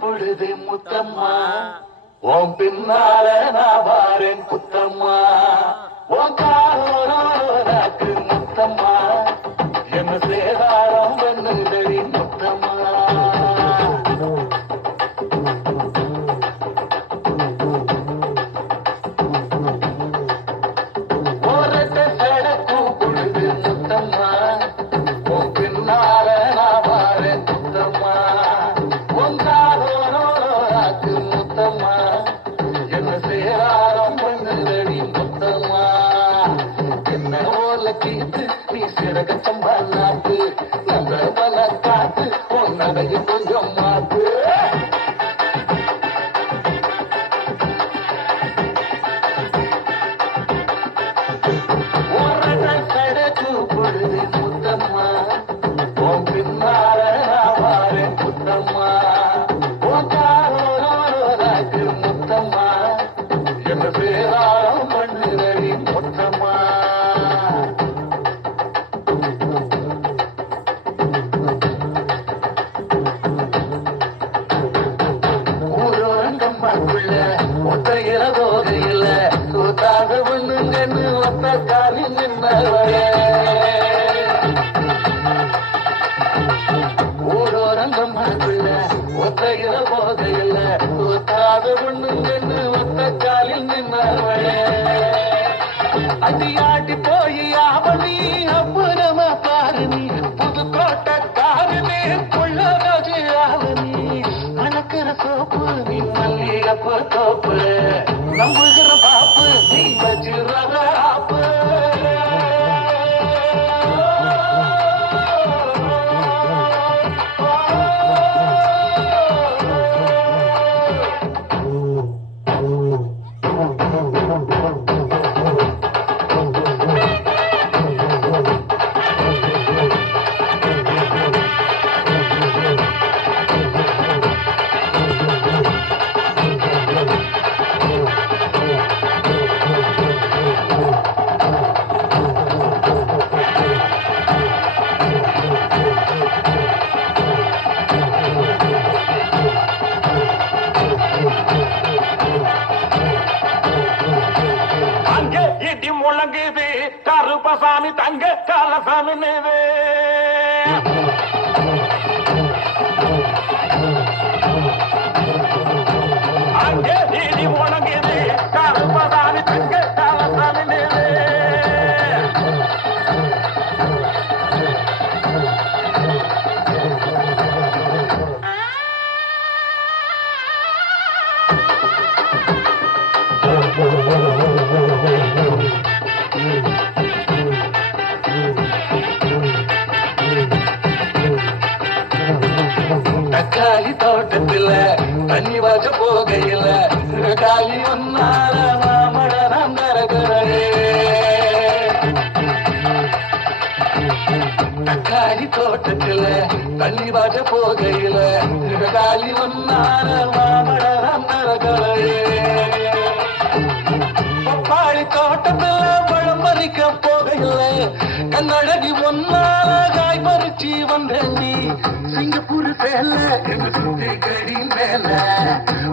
பொழுது முத்தம்மா உன் பின்னால நான் வாரேன் குத்தம்மா உன் காரோனாக்கு முத்தம்மா என்ன சேதாரம் பண்ணுதடி முத்தம்மா ஓரத்தை சடக்கும் பொழுது முத்தம்மா உன் பின்னால நான் வாரேன் குத்தம்மா உன் காரோனாக்கு முத்தம்மா என்ன சேதாரம் பண்ணுதடி முத்தம்மா என்ன ஓல கீத்து நீ சிறக சம்பாலாத்து நல்ல பல காத்து உன் நடையை கொஞ்சம் மாத்து பொழுது முத்தம்மா உன் பின்னால நான் வாரேன் முத்தம்மா உன் காரோனாக்கு முத்தம்மா என்ன பேராரம் பண்ணுதடி முத்தம்மா ஊரோரங்கம்மாக்குள்ள ஒத்த இரவோகையில் கூத்தாத ஒண்ணுங்கன்னு ஒத்த காலி நின்னவளே ஊரோரங்கம்மாக்குள்ள ஒத்த இரவோகையில் கூத்தாத ஒண்ணுங்கன்னு ஒத்த காலில் நின்னவளே அடியாட்டி போய் ஆவணி அப்புறமா பாரு நீ புதுக்கோட்டை காரணி புள்ளராஜு ஆவணி மணக்கிற சோப்பு நீ மல்லிகப்பு தோப்பு நம்புகிற பாப்பு நீ வச்சிருந்த ஆப்பு முழங்குது கருப்பசாமி தங்க காலசாமி நேவே அங்கே நீதி முழங்குது கருப்பசாமி தங்க காலசாமி நேவே தக்காளி தோட்டத்துல தண்ணி வாச்ச போகையில காலி ஒன்னார மாமழம் தரகுறே தக்காளி தோட்டத்துல தண்ணி வாச்ச போகையில காலி ஒன்னார மாமழம் தரகுறே பப்பாளி தோட்டத்துல பழம் பறிக்க போகையில கண்ணழகி ஒன்னார காய் பறிச்சு வந்தேண்டி சிங்கப்பூர் வேலை எங்க சுத்தி கடி மேல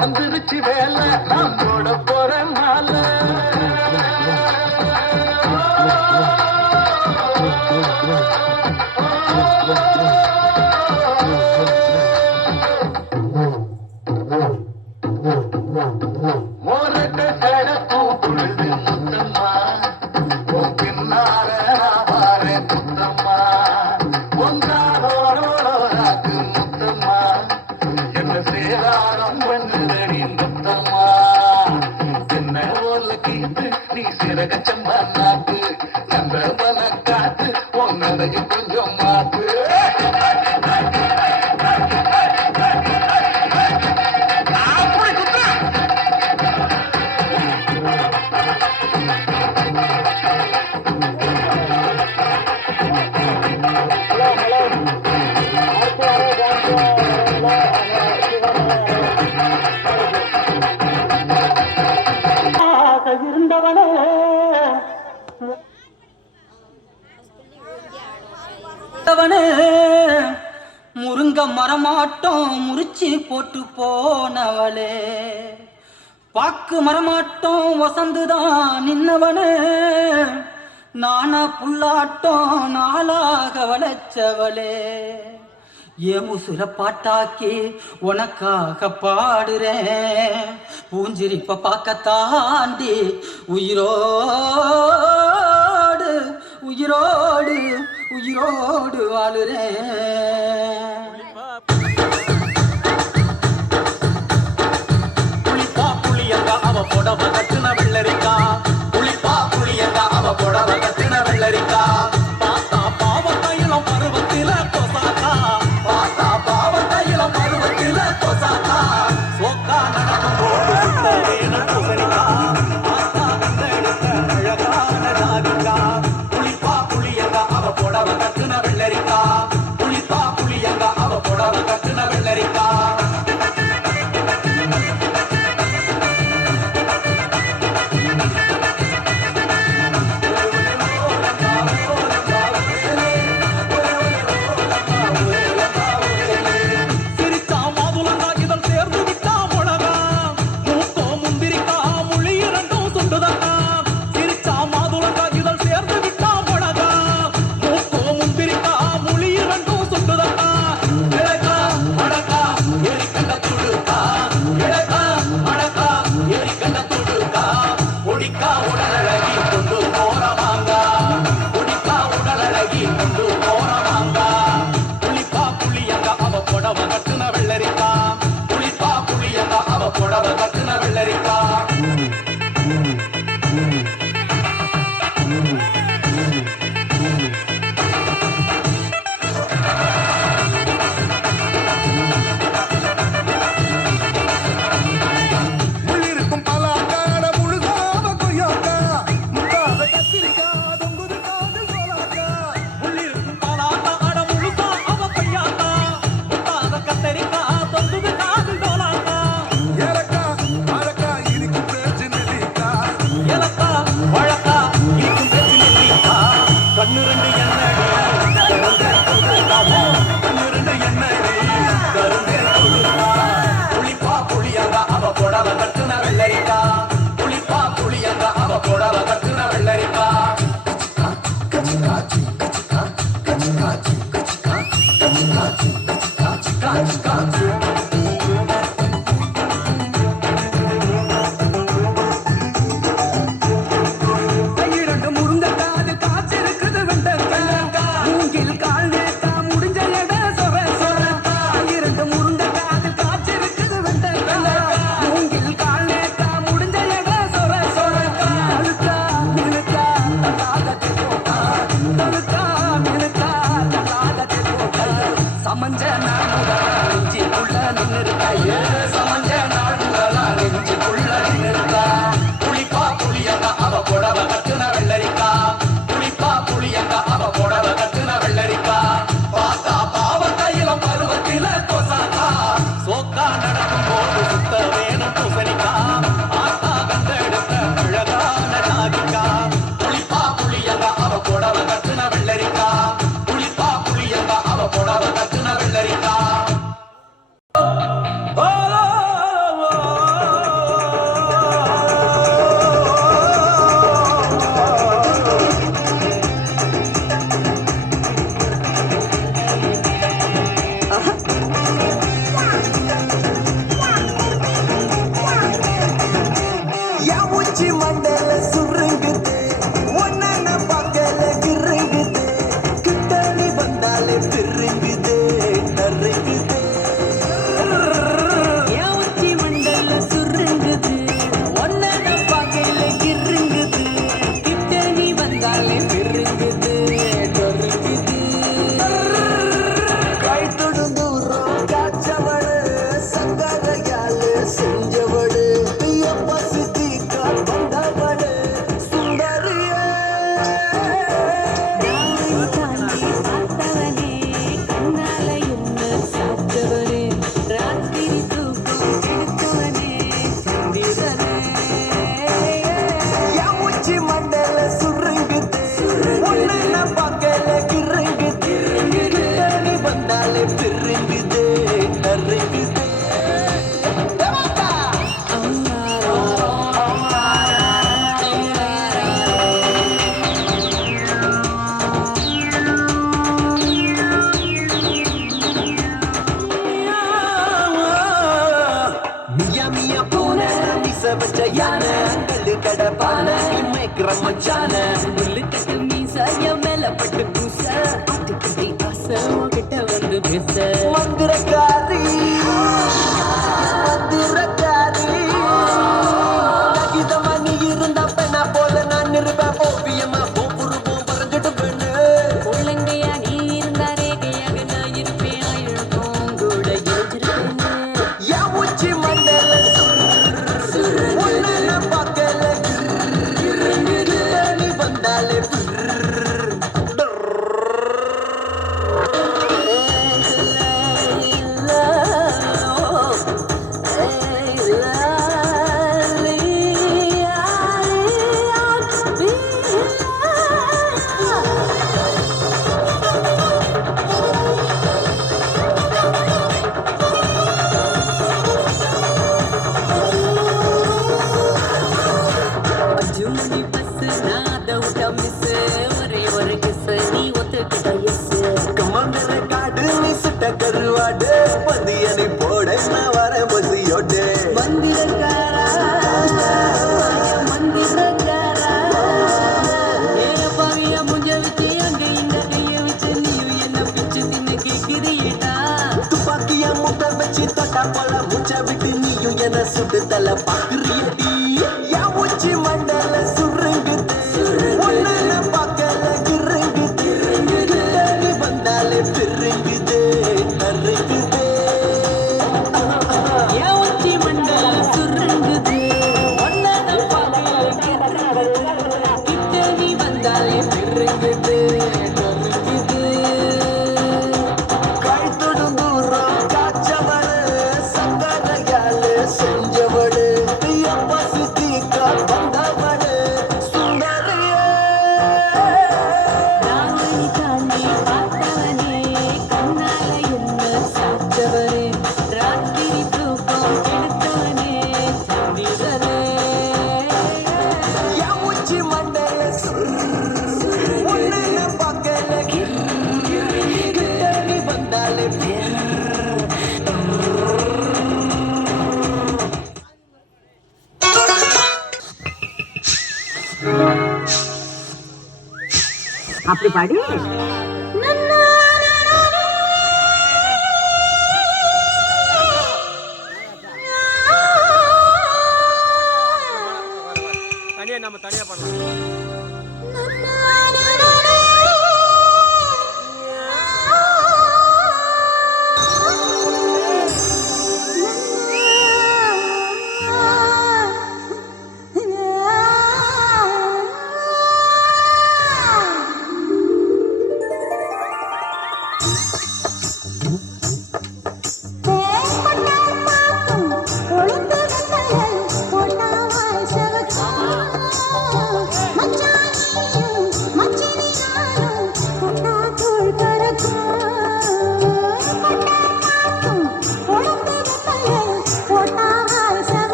வந்துருச்சு வேலை நான் போட போறேன் நாள மோரட்ட சடக்கும் பொழுது முத்தம்மா உன் பின்னால நான் வாரேன் முத்தம்மா ஒன்றாரோராக்கு முத்தம்மா என்ன சேதாரம் பண்ணுதடி முத்தம்மா என்ன ஓல கீத்து நீ சிறக சம்பா நாக்கு நல்ல பல காத்து உன் நடையை கொஞ்சம் மாத்து நின்னவனே முருங்க மரமாட்டோம் முறிச்சி போட்டு போனவளே பாக்கு மரமாட்டோம் வசந்துதான் நின்னவனே நானா புல்லாட்டம் நாளாக வளைச்சவளே ஏன் உசுர பாட்டாக்கி உனக்காக பாடுறேன் பூஞ்சிரிப்ப பார்க்க தாண்டி உயிரோடு உயிரோடு உயிரோடு வாழுறேன் புளிப்பா புளியங்க அவ புடவ கட்டுன வெள்ளரிக்கா புளிப்பா புளியங்க அவ புடவ கட்டுன வெள்ளரிக்கா பார்த்தா பாவத்தையிலும் பருவத்தில கொசாக்கா பார்த்தா பாவத்தையிலும் பருவத்தில கொசாக்கா சோக்கா நடக்கும் போது சுத்தரேன கொசரிக்கா பார்த்தா கண்டெடுத்த அழகான ராகிக்கா புளிப்பா புளியங்க அவ புடவ கட்டுன வெள்ளரிக்கா புளிப்பா புளியங்க அவ புடவ கட்டுன வெள்ளரிக்கா உச்சி மண்டல சுருங்குது ஒண்ணு நான் பார்க்கல கிருங்குது நீ வந்தாலே பிரிங்குது நறுங்குது மியா மியா பூனை மிச வச்ச யானை கல்லு கடப்பான இமைக்கிற மச்சான உள்ளுக்கட்டு மீச என் மேல பட்டு பூச ஆட்டுக்குட்டி ஆசை உன்கிட்ட வந்து பேச மந்திரக்காரி மந்திரக்காரி நகிதமா நீ இருந்தா பெண்ணா போல நான் இருப்பேன் ஓவியமா பூப்புருவோம் பறஞ்சிட்டு பெண்ணு உள்ளங்கையா நீ இருந்தா ரேகையாக நான் இருப்பேன் ஆயிழுக்கும் கூட எழுதிருப்பேன் என் உச்சி மண்டல ஒண்ணு நான் பார்க்கல நீ வந்தாலே ஜூனி பஸ் நான் அதை விட்டா மிஸ் ஒரே ஒரு கிஸ் நீ ஒத்துக்கிட்ட எஸ் கமாண்டர காடு நீ சுட்ட கருவாடு பந்தியனை போட நான் வர பசியோடு மந்திரக்காரா மந்திரக்காரா ஏ பாவியா முஞ்ச வச்சு அங்க இங்க கைய வச்சு நீயும் என்ன பிச்சு தின்னு கேக்குறியேடா துப்பாக்கியா முட்டை வச்சு தொட்டா போல முச்சா விட்டு நீயும் என்ன சுட்டு தலை பாக்குறியடி என் உச்சி மண்டல சுருங்குது ஒண்ணு நான் பார்க்கல கிருங்குது நீ வந்தாலே பிரிங்குது நறுங்குது என் உச்சி மண்டல சுருங்குது ஒன்னத பாதையில கிட்ட நீ வந்தாலே பெருங்குது கருங்குது கழுத்தொடும் தூரம் காய்ச்சவளு சங்கரையாலு செஞ்சவளு எப்ப சுத்திக்கா வந்தவளு சுந்தரியே ராவணி தாண்டி பார்த்தவனே கண்ணால என்ன சாத்தவரே ராத்திரி தூக்கம் கெடுத்தவனே சந்திரரே என் உச்சி மண்டையில ஒண்ணு நான் பார்க்கல கிட்ட நீ வந்தாலே அப்படி பாடி தனியா நம்ம தனியா பண்ணலாம். மச்சானியும்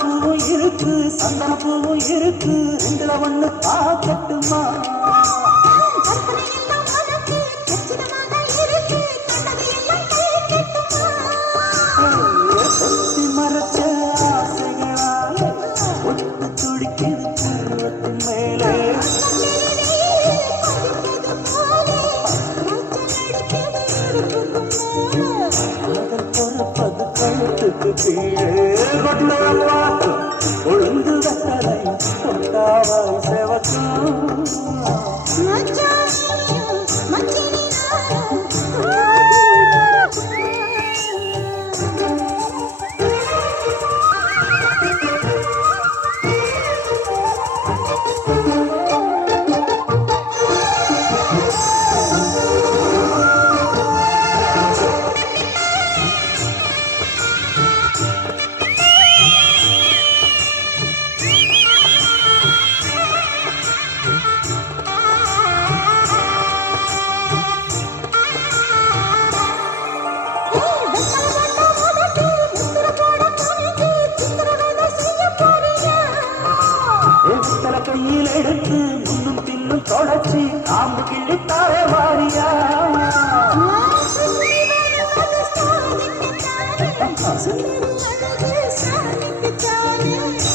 பூவும் இருக்கு சந்தன பூவும் இருக்கு ரெண்டுல ஒண்ணு பார்க்கட்டுமா ஒட்டி மறைச்ச ஆசைகளால ஒட்டு துடிக்குது பருவத்தின் மேலே காதல் பொறுப்பது கழுத்துக்கு கீழே கொண்டாடு ஒழுங்கு வெத்தலை கொண்டாவாய் செவக்கும் எழுத்தல கையில் எடுத்து முன்னும் பின்னும் தொடச்சி காம்பு கிள்ளி தாழ வாரியா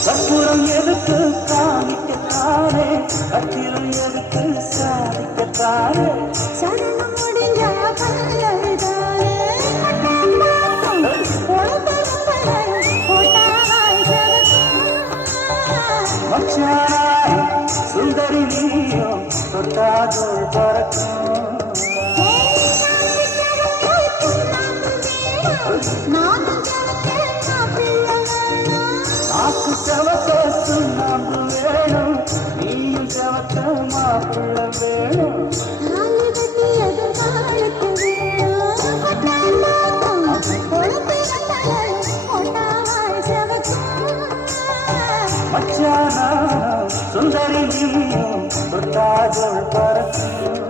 கற்பூரம் எதுக்கு காணிக்கத்தானே கத்திரம் எதுக்கு சாதிக்கத்தானே மச்சானா சுந்தரி நீயும் தொட்டாதோள் பறக்கும் நாக்கு செவக்க சுண்ணாம்பு வேணும் நீயும் செவக்க மாப்பிள்ள வேணும் மச்சானா சுந்தரி நீயும் தொட்டாதோள் பறக்கும்